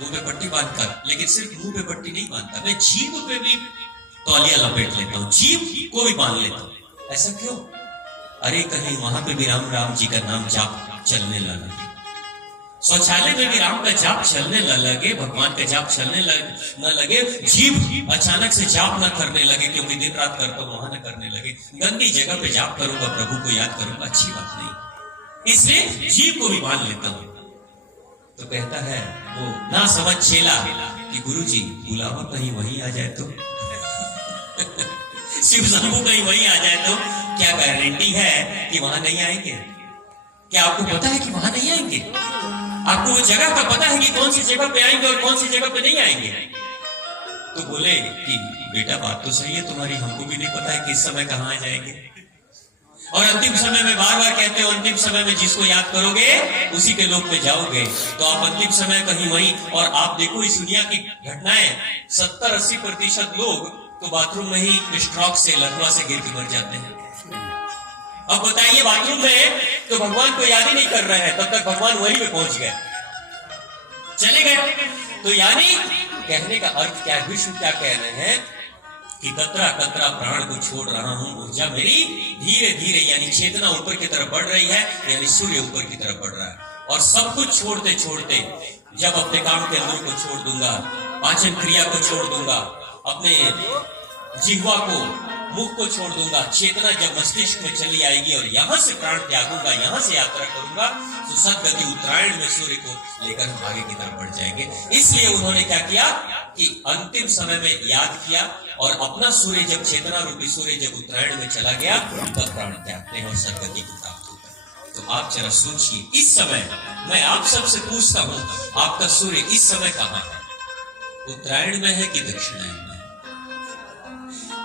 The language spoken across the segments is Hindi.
मुंह पे पट्टी बांधकर, लेकिन सिर्फ मुंह पे पट्टी नहीं बांधता, मैं जीभ पे भी तौलिया लपेट लेता हूं, जीभ को भी बांध लेता हूं। ऐसा क्यों? अरे कहीं वहां पे भी राम राम जी का नाम जाप चलने न लगे, शौचालय में भी राम का जाप चलने न लगे, भगवान का जाप चलने न लगे, जीभ अचानक से जाप न करने लगे क्योंकि दिन रात करता हूं वहां न करने लगे, गंदी जगह पे जाप करूंगा, प्रभु को याद करूंगा, अच्छी बात नहीं, इसलिए जीभ को भी बांध लेता हूं। तो कहता है वो ना समझ चेला कि गुरुजी बुलावा कहीं वहीं आ जाए तो शिव शंभू कहीं वहीं आ जाए तो क्या गारंटी है कि वहां नहीं आएंगे? क्या आपको पता है कि वहां नहीं आएंगे? आपको वो जगह का पता है कि कौन सी जगह पे आएंगे और कौन सी जगह पे नहीं आएंगे? तो बोले कि बेटा बात तो सही है तुम्हारी, हमको भी नहीं पता है किस समय कहां आ जाएंगे, और अंतिम समय में बार बार कहते हो अंतिम समय में जिसको याद करोगे उसी के लोक में जाओगे। तो आप अंतिम समय कहीं वहीं, और आप देखो इस दुनिया की घटनाएं 70-80% लोग तो बाथरूम में ही स्ट्रोक से, लकवा से गिर के मर जाते हैं। अब बताइए बाथरूम में तो भगवान को याद ही नहीं कर रहे हैं, तब तक भगवान वहीं पे पहुंच गए, चले गए। तो यानी कहने का अर्थ क्या है, विष्णु क्या कह रहे हैं कि कतरा कतरा प्राण को छोड़ रहा हूं, ऊर्जा मेरी धीरे धीरे, यानी चेतना ऊपर की तरफ बढ़ रही है, यानी सूर्य ऊपर की तरफ बढ़ रहा है। और सब कुछ छोड़ते छोड़ते जब अपने काम के अंदर को छोड़ दूंगा, पाचन क्रिया को छोड़ दूंगा, अपने जिह्वा को, मुख को छोड़ दूंगा, चेतना जब मस्तिष्क में चली आएगी और यहां से प्राण त्यागूंगा, यहां से यात्रा करूंगा, तो सदगति उत्तरायण में सूर्य को लेकर हम आगे की तरफ बढ़ जाएंगे। इसलिए उन्होंने क्या किया कि अंतिम समय में याद किया, और अपना सूर्य जब, चेतना रूपी सूर्य जब उत्तरायण में चला गया, तब प्राण त्यागते हैं और सदगति को प्राप्त होता है। तो आप जरा सोचिए, इस समय मैं आप सबसे पूछता हूं, आपका सूर्य इस समय कहां है? उत्तरायण में है कि दक्षिणायन में?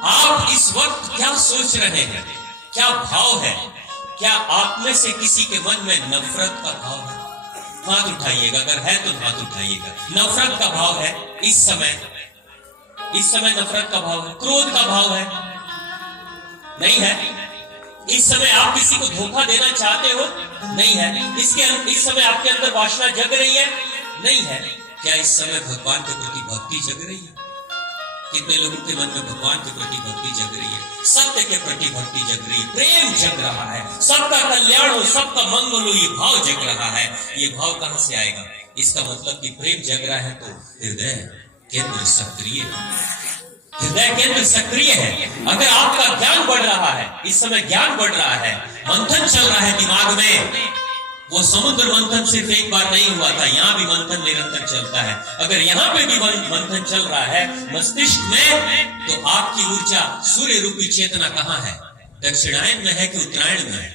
आप इस वक्त क्या सोच रहे हैं? क्या भाव है? क्या आप में से किसी के मन में नफरत का भाव है? हाथ उठाइएगा, अगर है तो हाथ उठाइएगा। नफरत का भाव है इस समय? इस समय नफरत का भाव है? क्रोध का भाव है? नहीं है। इस समय आप किसी को धोखा देना चाहते हो? नहीं है। इस समय आपके अंदर वासना जग रही है? नहीं है। क्या इस समय भगवान के प्रति भक्ति जग रही है? कितने लोगों के मन में भगवान के प्रति भक्ति जग रही है, सत्य के प्रति भक्ति जग रही है, प्रेम जग रहा है, सबका कल्याण हो, सबका मंगल हो, ये भाव जग रहा है। ये भाव कहां से आएगा? इसका मतलब कि प्रेम जग रहा है तो हृदय केंद्र सक्रिय है, हृदय केंद्र सक्रिय है। अगर आपका ज्ञान बढ़ रहा है, इस समय ज्ञान बढ़ रहा है, मंथन चल रहा है दिमाग में, वो समुद्र मंथन सिर्फ एक बार नहीं हुआ था, यहाँ भी मंथन निरंतर चलता है। अगर यहाँ पे भी मंथन चल रहा है मस्तिष्क में, तो आपकी ऊर्जा, सूर्य रूपी चेतना कहाँ है? दक्षिणायन में है कि उत्तरायण में है?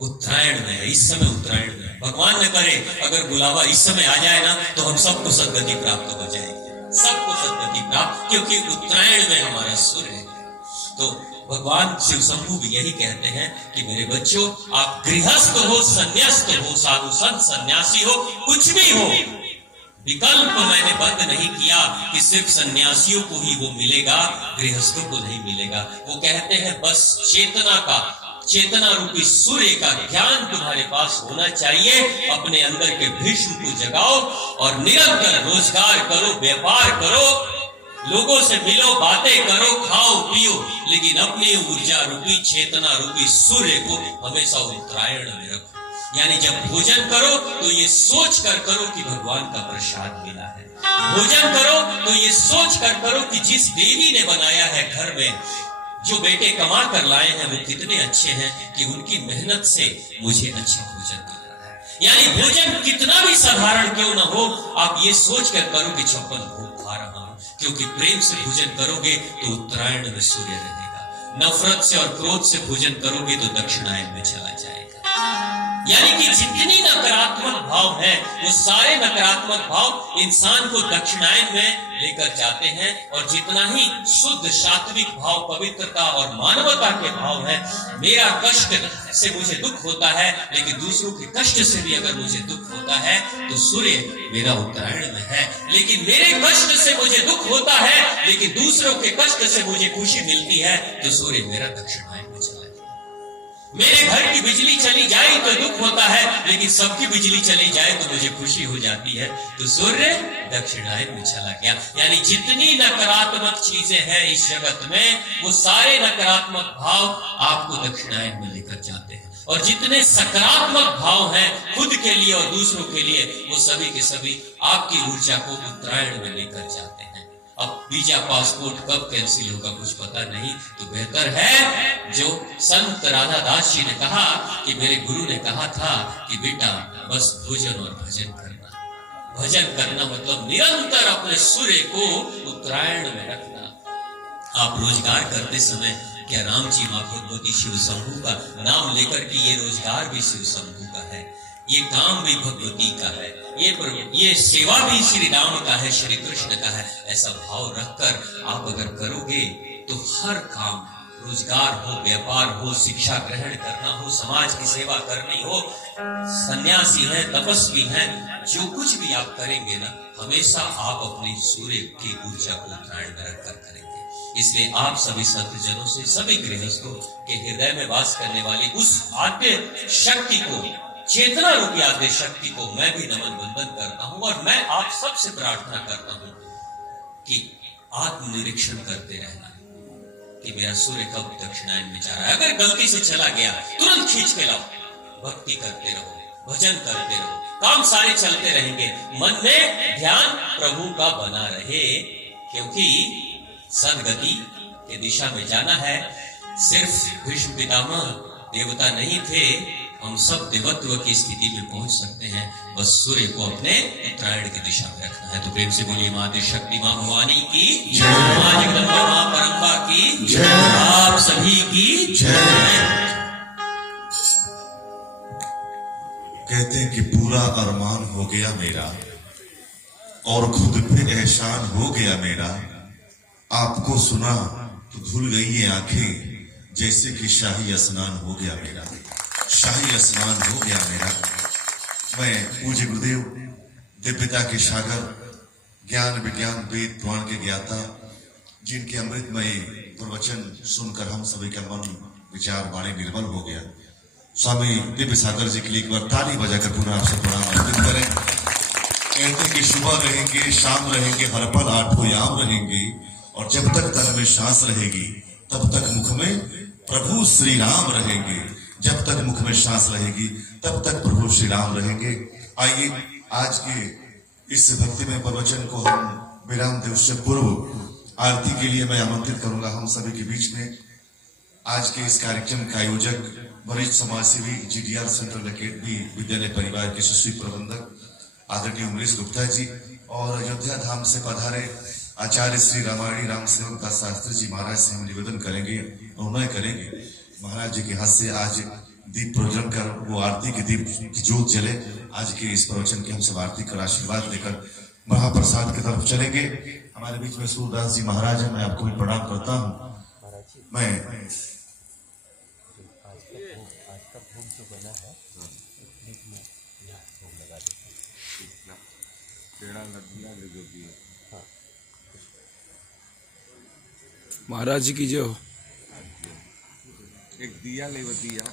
उत्तरायण में है। इस समय उत्तरायण में है। भगवान ने करे अगर बुलावा इस समय आ जाए ना, तो हम सबको सदगति प्राप्त हो जाएगी, सबको सदगति प्राप्त, क्योंकि उत्तरायण में हमारा सूर्य है। तो भगवान शिव शंभू भी यही कहते हैं कि मेरे बच्चों, आप गृहस्थ हो, संन्यास्त हो, साधु संत सन्यासी हो, कुछ भी हो, विकल्प मैंने बंद नहीं किया कि सिर्फ सन्यासियों को ही वो मिलेगा, गृहस्थों को नहीं मिलेगा। वो कहते हैं बस चेतना का, चेतना रूपी सूर्य का ज्ञान तुम्हारे पास होना चाहिए। अपने अंदर के भीष्म को जगाओ और निरंतर रोजगार करो, व्यापार करो, लोगों से मिलो, बातें करो, खाओ पियो, लेकिन अपनी ऊर्जा रूपी, चेतना रूपी सूर्य को हमेशा उत्तरायण में रखो। यानी जब भोजन करो तो ये सोच कर करो कि भगवान का प्रसाद मिला है। भोजन करो तो ये सोच कर करो कि जिस देवी ने बनाया है घर में, जो बेटे कमा कर लाए हैं वो कितने अच्छे हैं कि उनकी मेहनत से मुझे अच्छा भोजन मिल रहा है। यानी भोजन कितना भी साधारण क्यों ना हो, आप ये सोच कर करो कि 56 भोग खा रहा हूं, क्योंकि प्रेम से भोजन करोगे तो उत्तरायण में सूर्य रहेगा। नफरत से और क्रोध से भोजन करोगे तो दक्षिणायन में चला जाएगा। यानी कि जितनी नकारात्मक भाव है, वो सारे नकारात्मक भाव इंसान को दक्षिणायन में लेकर जाते हैं, और जितना ही शुद्ध सात्विक भाव, पवित्रता और मानवता के भाव है, मेरा कष्ट से मुझे दुख होता है, लेकिन दूसरों के कष्ट से भी अगर मुझे दुख होता है तो सूर्य मेरा उत्तरायण में है। लेकिन मेरे कष्ट से मुझे दुख होता है, लेकिन दूसरों के कष्ट से मुझे खुशी मिलती है, तो सूर्य मेरा दक्षिणायन में चला गया। मेरे घर की बिजली चली जाए तो दुख होता है, लेकिन सबकी बिजली चली जाए तो मुझे खुशी हो जाती है। तो सूर्य दक्षिणायन में चला गया। यानी जितनी नकारात्मक चीजें हैं इस जगत में, वो सारे नकारात्मक भाव आपको दक्षिणायन में लेकर जाते हैं, और जितने सकारात्मक भाव हैं खुद के लिए और दूसरों के लिए, वो सभी के सभी आपकी ऊर्जा को उत्तरायण में लेकर जाते हैं। अब वीजा पासपोर्ट कब कैंसिल होगा कुछ पता नहीं, तो बेहतर है जो संत राधादास जी ने कहा कि मेरे गुरु ने कहा था कि बेटा बस भोजन और भजन करना। भजन करना मतलब निरंतर अपने सूर्य को उत्तरायण में रखना। आप रोजगार करते समय क्या राम जी माँ भगवती शिव शंभू का नाम लेकर के, ये रोजगार भी शिव शंभू का है, ये काम भी भगवती का है, ये सेवा भी श्री राम का है, श्री कृष्ण का है। ऐसा भाव रखकर आप अगर करोगे तो हर काम, रोजगार हो, व्यापार हो, शिक्षा ग्रहण करना हो, समाज की सेवा करनी हो, सन्यासी है, तपस्वी है, जो कुछ भी आप करेंगे ना, हमेशा आप अपने सूर्य की ऊर्जा को उत्तरायण में रखकर करेंगे। इसलिए आप सभी संत जनों से, सभी गृहस्थों के हृदय में वास करने वाली उस आद्य शक्ति को, चेतना रूपी आद्य शक्ति को मैं भी नमन वंदन करता हूं। और मैं आप सबसे प्रार्थना करता हूं कि आत्मनिरीक्षण करते रहना कि मेरा सूर्य कब दक्षिणायन में जा रहा है। अगर गलती से चला गया तुरंत खींच के लाओ, भक्ति करते रहो, भजन करते रहो, काम सारे चलते रहेंगे, मन में ध्यान प्रभु का बना रहे, क्योंकि सदगति की दिशा में जाना है। सिर्फ भीष्म पितामह देवता नहीं थे, हम सब देवत्व की स्थिति में पहुंच सकते हैं, बस सूर्य को अपने उत्तरायण की दिशा में रखना है। तो प्रेम से बोलिए मां शक्ति, मां भवानी की जय, मां जगदम्बा, मां परंपा की जय, आप सभी की जय। कहते हैं कि पूरा अरमान हो गया मेरा और खुद पे एहसान हो गया मेरा, आपको सुना तो धुल गई ये आंखें, जैसे कि शाही स्नान हो गया मेरा, शाही स्नान हो गया मेरा। मैं पूज्य गुरुदेव दिव्यता के सागर, ज्ञान विज्ञान वेद पुराण के ज्ञाता, जिनके अमृतमय प्रवचन सुनकर हम सभी का मन विचार वाणी निर्मल हो गया, स्वामी दिव्य सागर जी के लिए एक बार ताली बजाकर पुनः आपसे प्रणाम अर्पित करें। कहते कि सुबह रहेंगे, शाम रहेंगे, हर पल आठों याम रहेंगे, और जब तक तन में सांस रहेगी तब तक मुख में प्रभु श्री राम रहेंगे, जब तक मुख में सांस रहेगी तब तक प्रभु श्री राम रहेंगे। आइए आज के इस भक्ति में प्रवचन को हम विराम दिवस से पूर्व आरती के लिए मैं आमंत्रित करूंगा हम सभी के बीच में। आज के इस कार्यक्रम का आयोजक वरिष्ठ समाजसेवी जीडीआर सेंट्रल अकेडमी विद्यालय परिवार के सुश्री प्रबंधक आदरणीय उमेश गुप्ता जी, और अयोध्या धाम से पधारे आचार्य श्री रामायणी राम सेवक दास शास्त्री जी महाराज से हम निवेदन करेंगे, अनुनय करेंगे महाराज जी के हाथ से आज दीप प्रज्वलन कर वो आरती की दीप की जोत जले। आज के इस प्रवचन के हम सब आरती कर आशीर्वाद लेकर महाप्रसाद की तरफ चलेंगे। हमारे बीच में सूरदास जी महाराज है, मैं आपको भी प्रणाम करता हूँ। मैं महाराज जी की जय हो। एक दिया ले, वो दिया